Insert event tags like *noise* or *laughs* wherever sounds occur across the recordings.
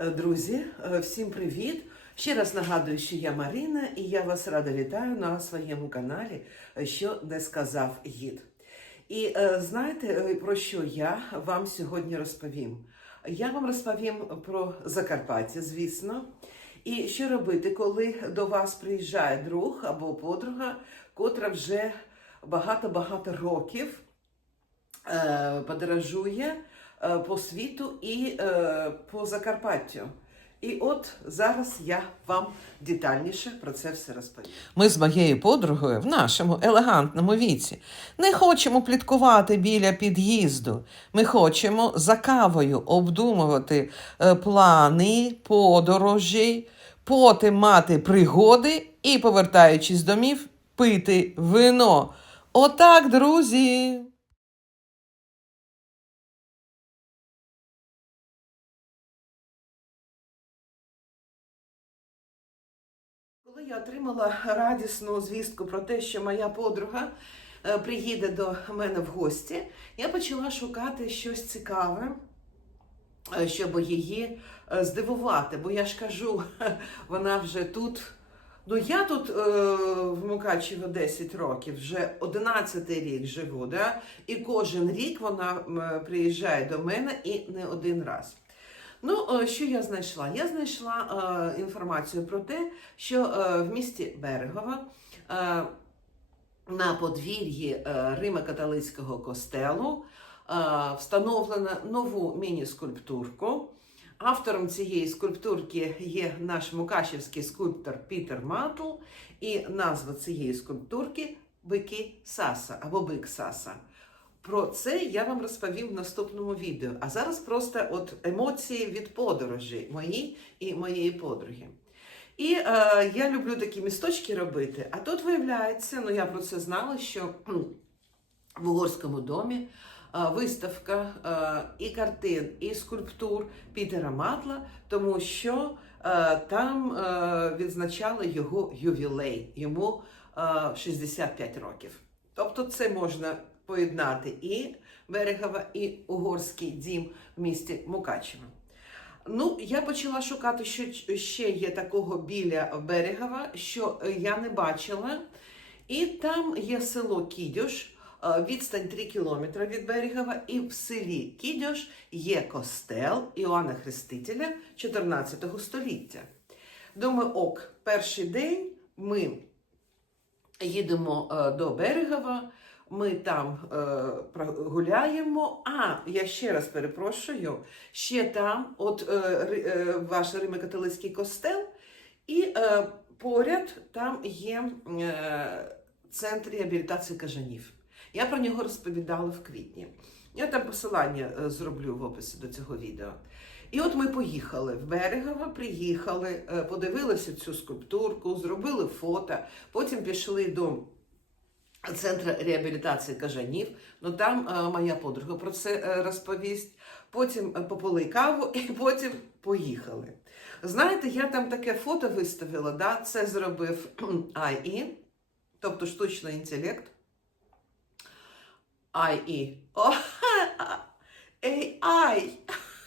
Е, Друзі, е, всім привіт! Ще раз нагадую, що я Марина, і я вас рада вітаю на своєму каналі, е, що не сказав гід. І знаєте, про що я вам сьогодні розповім? Я вам розповім про Закарпаття, звісно. І що робити, коли до вас приїжджає друг або подруга, котра вже багато-багато років подорожує по світу і е, по Закарпаттю. І от зараз я вам детальніше про це все розповім. Ми з моєю подругою в нашому елегантному віці не хочемо пліткувати біля під'їзду. Ми хочемо за кавою обдумувати е, плани, подорожі, потім мати пригоди і, повертаючись домів, пити вино. Отак, друзі. Отримала радісну звістку про те, що моя подруга е, приїде до мене в гості, я почала шукати щось цікаве, е, щоб її е, здивувати. Бо я ж кажу, *laughs* вона вже тут. Ну, я тут е, в Мукачево 10 років, вже 11 рік живу, да? і кожен рік вона приїжджає до мене і не один раз. Ну, е, що я знайшла? Я знайшла е, інформацію про те, що е, в місті Берегова на подвір'ї е, Римо-католицького костелу встановлено нову міні-скульптурку. Автором цієї скульптурки є наш мукачівський скульптор Пітер Матл, і назва цієї скульптурки Бики Саса або Бик Саса. Про це я вам розповім в наступному відео. А зараз просто от емоції від подорожі мої і моєї подруги. І е, я люблю такі місточки робити. А тут виявляється, ну я про це знала, що в Угорському домі е, виставка е, і картин, і скульптур Пітера Матла, тому що е, там відзначали його ювілей, йому е, 65 років. Тобто це можна поєднати і Берегова, і Угорський дім в місті Мукачево. Ну, я почала шукати, що ще є такого біля Берегова, що е, я не бачила. І там є село Кідьош, е, відстань 3 кілометри від Берегова, і в селі Кідьош є костел Іоанна Хрестителя 14 століття. Думаю, ок, перший день ми їдемо е, до Берегова, ми там е, прогуляємо. А, я ще раз перепрошую, ще там, от е, е, ваш Римо-католицький костел, і е, поряд там є е, центр реабілітації кажанів. Я про нього розповідала в квітні. Я там посилання е, зроблю в описі до цього відео. І от ми поїхали в Берегово, приїхали, е, подивилися цю скульптурку, зробили фото, потім пішли до центру реабілітації кажанів. Ну там е, моя подруга про це е, розповість. Потім е, попили каву і *laughs* потім поїхали. Знаєте, я там таке фото виставила, да? це зробив *clears throat* AI, тобто штучний інтелект. AI. О, *laughs* AI.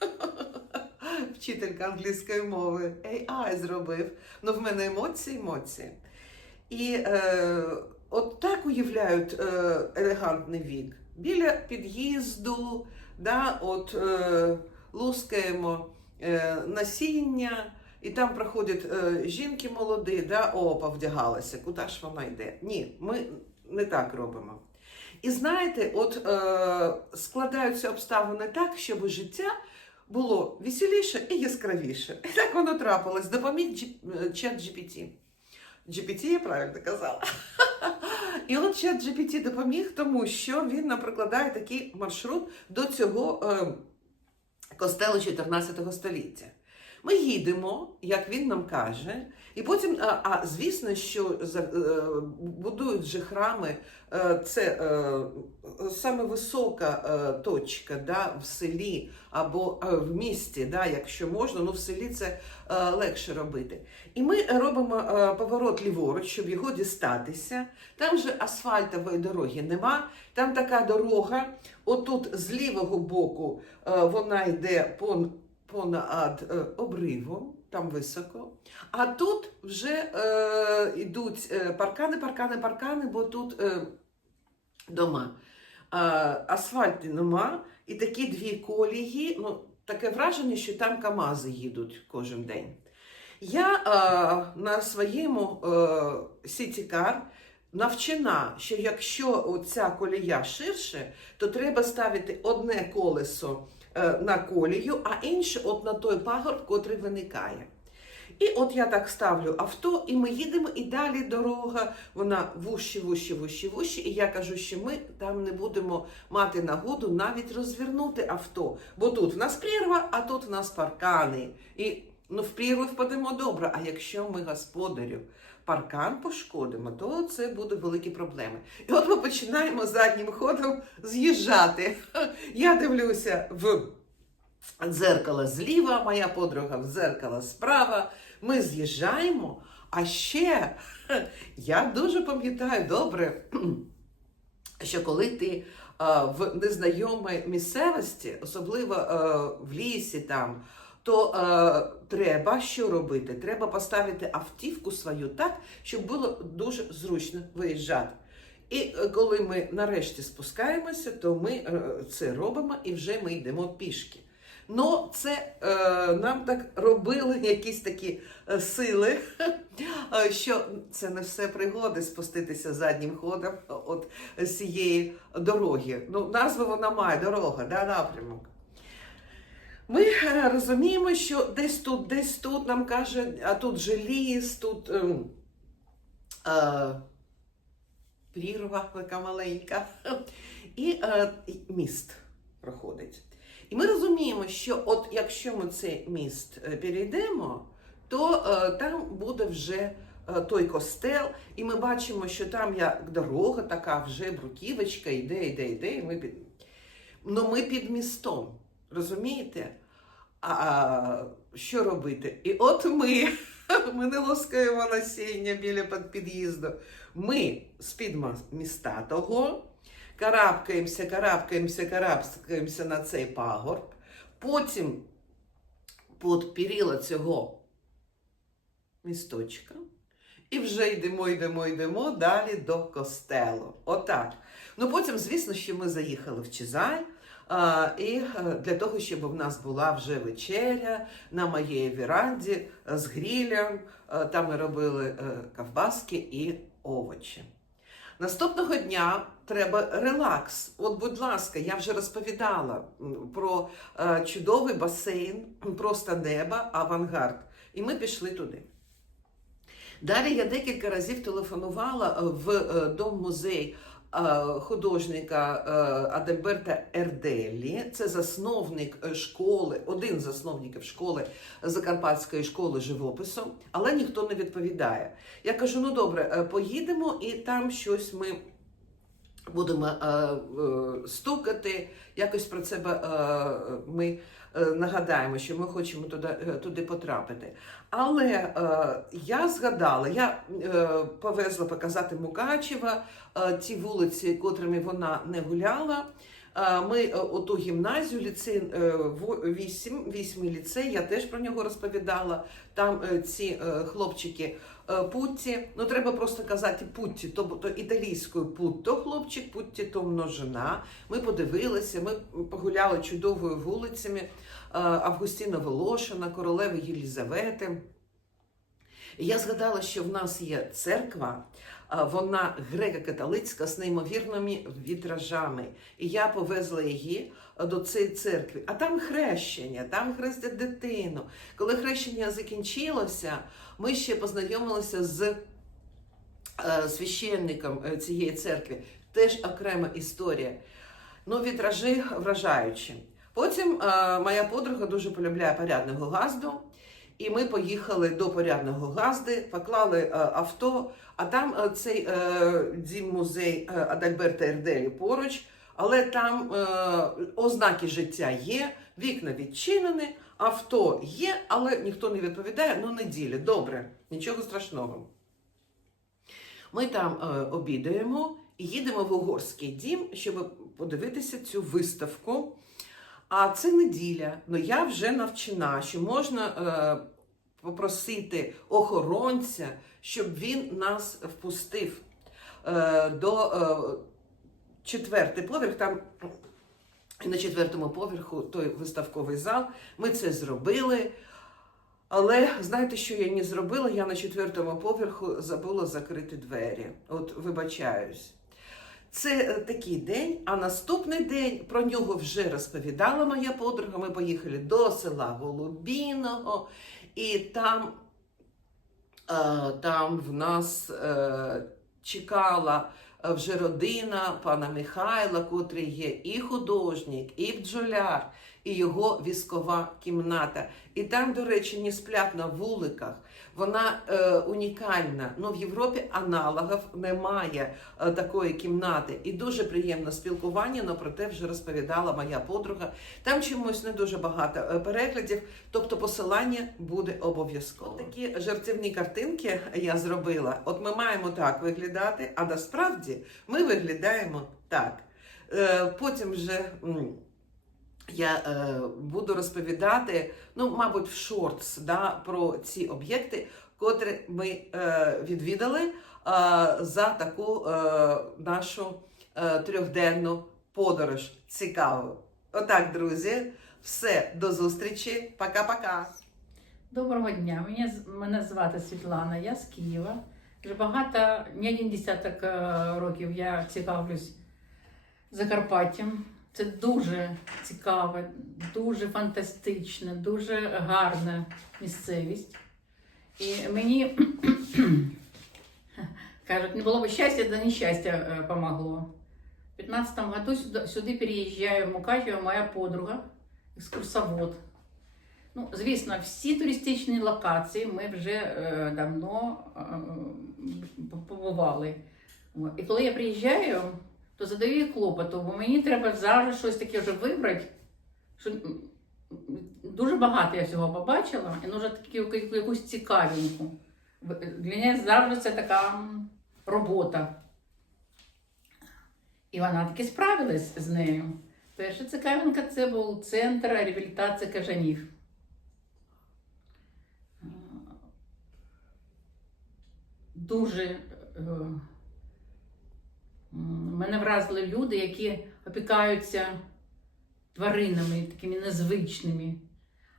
*laughs* Вчителька англійської мови. AI зробив. Ну, в мене емоції, емоції. І е, от так уявляють е, елегантний вік. Біля під'їзду, да, от е, лускаємо е, насіння, і там проходять е, жінки молоді, да, о, повдягалася, куди ж вона йде? Ні, ми не так робимо. І знаєте, от е, складаються обставини так, щоб життя було веселіше і яскравіше. І так воно трапилось. Допоміг чат GPT. GPT я правильно казала. І от чат GPT допоміг, тому що він нам прокладає такий маршрут до цього е, костелу 14 століття. Ми їдемо, як він нам каже, і потім, а, звісно, що е, будують же храми, е, це е, саме висока точка да, в селі або в місті, да, якщо можна, ну в селі це легше робити. І ми робимо поворот ліворуч, щоб його дістатися. Там же асфальтової дороги нема. Там така дорога. Отут з лівого боку вона йде по, понад е, обривом, там високо. А тут вже е, йдуть е, паркани, паркани, паркани, бо тут е, дома. Е, асфальту нема, і такі дві колії. Ну, таке враження, що там КАМАЗи їдуть кожен день. Я е, на своєму е, сітікар навчена, що якщо оця колія ширше, то треба ставити одне колесо на колію, а інше от на той пагорб, котрий виникає. І от я так ставлю авто, і ми їдемо, і далі дорога, вона вущі, вущі, вущі, вущі. І я кажу, що ми там не будемо мати нагоду навіть розвернути авто. Бо тут в нас прірва, а тут в нас паркани. І ну, в прірву впадемо добре. А якщо ми господарю паркан пошкодимо, то це буде великі проблеми. І от ми починаємо заднім ходом з'їжджати. Я дивлюся в дзеркало зліва, моя подруга в дзеркало справа. Ми з'їжджаємо. А ще я дуже пам'ятаю добре, що коли ти в незнайомій місцевості, особливо в лісі там, то е, треба що робити? Треба поставити автівку свою так, щоб було дуже зручно виїжджати. І е, коли ми нарешті спускаємося, то ми е, це робимо і вже ми йдемо пішки. Ну, це е, нам так робили якісь такі е, сили, *laughs* е, що це не все пригоди спуститися заднім ходом от з цієї дороги. Ну, назву вона має дорога, да, напрямок. Ми е, розуміємо, що десь тут, десь тут нам каже, а тут же ліс, тут е, е, прірва така маленька, і е, міст проходить. І ми розуміємо, що от якщо ми цей міст е, перейдемо, то е, там буде вже е, той костел, і ми бачимо, що там як дорога така, вже бруківочка, йде, йде, йде, і ми під... Ну, ми під містом, розумієте? А що робити? І от ми, *laughs* ми не лоскаємо насіння біля під- під'їзду. Ми з-під міста того карабкаємося, карабкаємося, карабкаємося на цей пагорб. Потім під перила цього місточка. І вже йдемо, йдемо, йдемо далі до костелу. Отак. Ну потім, звісно, що ми заїхали в Чизай. І е, для того, щоб в нас була вже вечеря на моїй веранді е, з грілем, Е, там ми робили ковбаски і овочі. Наступного дня треба релакс. От, будь ласка, я вже розповідала про чудовий басейн, просто неба, авангард. І ми пішли туди. Далі я декілька разів телефонувала в дом-музей е, художника Адельберта Адальберта Ерделі. Це засновник е, школи, один з засновників школи Закарпатської школи живопису, але ніхто не відповідає. Я кажу: ну добре, е, поїдемо і там щось ми. Будемо е, е, стукати, якось про це е, ми нагадаємо, що ми хочемо туди, туди потрапити. Але я згадала, я повезла показати Мукачева ті вулиці, котрими вона не гуляла. Е, Ми е, оту гімназію, ліцей 8, 8 ліцей, я теж про нього розповідала. Там е, ці е, хлопчики е, путті, ну треба просто казати путті, тобто італійською путто хлопчик, путті то множина. Ми подивилися, ми погуляли чудовою вулицями е, Августіна Волошина, королеви Єлізавети. Я згадала, що в нас є церква, вона греко-католицька з неймовірними вітражами. І я повезла її до цієї церкви. А там хрещення, там хрестять дитину. Коли хрещення закінчилося, ми ще познайомилися з е, священником е, цієї церкви. Теж окрема історія. Ну, вітражі вражаючі. Потім е, моя подруга дуже полюбляє порядного газду. І ми поїхали до порядного газди, поклали е, авто, а там е, цей е, дім-музей е, Адальберта Ерделі поруч, але там ознаки життя є, вікна відчинені, авто є, але ніхто не відповідає. Ну, неділя, добре, нічого страшного. Ми там обідаємо і їдемо в угорський дім, щоб подивитися цю виставку. А це неділя. Ну я вже навчена, що можна е, попросити охоронця, щоб він нас впустив е, до е, четвертий поверх. Там на четвертому поверху той виставковий зал. Ми це зробили. Але знаєте, що я не зробила? Я на четвертому поверху забула закрити двері. От вибачаюсь. Це е, такий день, а наступний день про нього вже розповідала моя подруга. Ми поїхали до села Голубіного, і там, е, там в нас е, чекала е, вже родина пана Михайла, котрий є і художник, і бджоляр, і його військова кімната. І там, до речі, не сплять на вуликах. Вона е, унікальна. Ну, в Європі аналогів немає е, такої кімнати. І дуже приємне спілкування, але про те вже розповідала моя подруга. Там чомусь не дуже багато е, переглядів, тобто посилання буде обов'язково. Такі жартівні картинки я зробила. От ми маємо так виглядати, а насправді ми виглядаємо так. Е, потім вже. Я е, буду розповідати, ну, мабуть, в шортс да, про ці об'єкти, котрі ми е, відвідали е, за таку е, нашу е, трьохденну подорож. Цікаво. Отак, друзі, все, до зустрічі. Пока-пока. Доброго дня. Мене, мене звати Світлана, я з Києва. Вже багато, не один десяток е, років я цікавлюсь Закарпаттям. Це дуже цікаве, дуже фантастичне, дуже гарна місцевість. І мені *clears throat* кажуть, не було б щастя, да нещастя е, помогло. В 15-му году сюди, сюди переїжджає в Мукачево моя подруга, екскурсовод. Ну, звісно, всі туристичні локації ми вже е, давно е, побували. І коли я приїжджаю, то задаю їй клопоту, бо мені треба зараз щось таке вже вибрати. Що дуже багато я всього побачила, і нужно таку яку- якусь цікавинку. В- Для мене завжди це така робота. І вона таки справилась з нею. Перша цікавинка це був центр реабілітації кажанів. Дуже е, мене вразили люди, які опікаються тваринами такими незвичними.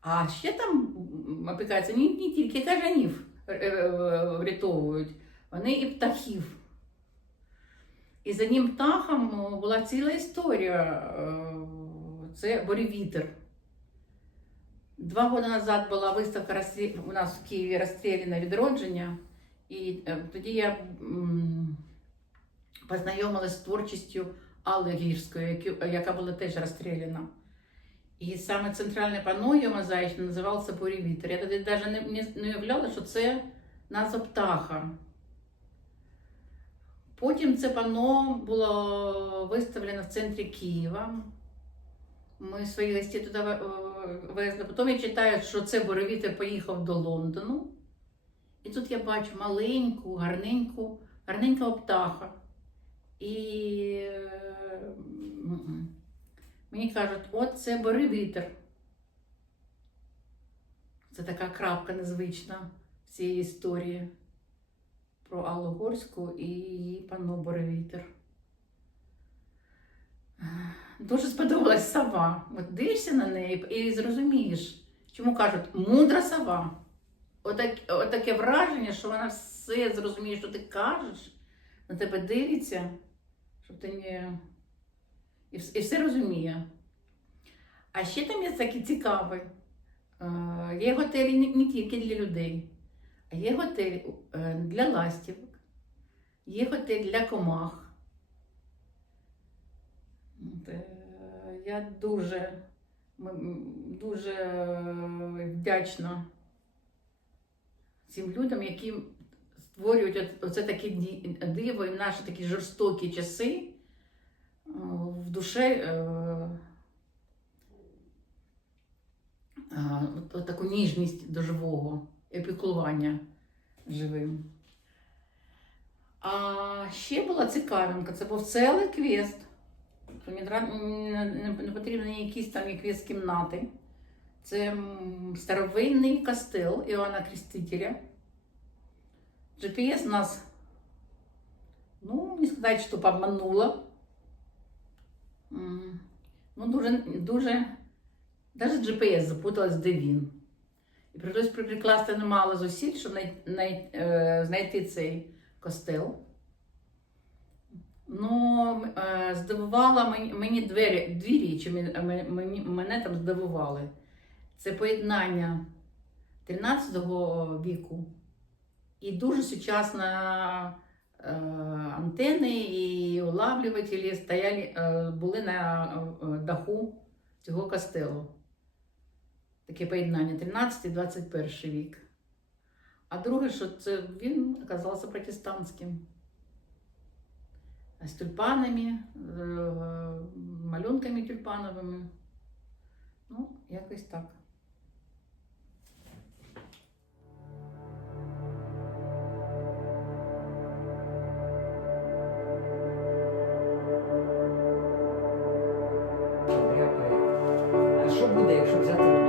А ще там опікаються не, не тільки кажанів е, е, врятовують, вони і птахів. І за ним птахом була ціла історія. е, Це буревітер. Два роки назад була виставка у нас в Києві розстріляне відродження. І тоді я познайомилася з творчістю Алли Гірської, яка була теж розстріляна. І саме центральне панно її мозаїчне називалося Буревітер. Я тоді навіть не, не, не уявляла, що це назва птаха. Потім це панно було виставлено в центрі Києва. Ми свої гості туди е, везли. Потім я читаю, що це Боровітер поїхав до Лондону. І тут я бачу маленьку, гарненьку, гарненького птаха. І мені кажуть, от це Боровітер. Це така крапка незвична в цій історії про Аллу Горську і її панно Боровітер. Дуже сподобалась сова. От дивишся на неї і зрозумієш, чому кажуть мудра сова. Отак, отаке враження, що вона все зрозуміє, що ти кажеш, на тебе дивиться, щоб ти не. І, і все розуміє. А ще там є такі цікаві. Е, Є готелі не, тільки для людей, а є готелі е, для ластівок, є готель для комах. Е, Я дуже, дуже е, вдячна цим людям, які створюють оце таке диво і наші такі жорстокі часи е, в душе е, е, таку ніжність до живого і живим. А ще була цікавинка, це був цілий квест не, потрібні якісь там якісь кімнати. Це старовинний костел Іоанна Крестителя. GPS нас, ну, не сказати, що обмануло. Ну, дуже, дуже, навіть GPS запуталась, де він. І прийшлось прикласти немало зусиль, щоб най, най, знайти цей костел. Ну, здивувала мені, мені двері, дві мен- мені, мене там здивували. Це поєднання 13 віку і дуже сучасна е, антени і улавлювателі стояли, е, були на е, даху цього костелу. Таке поєднання 13-21 вік. А друге, що це він оказався протестантським. З тюльпанами, малюнками тюльпановими. Ну, якось так. що буде, якщо взяти.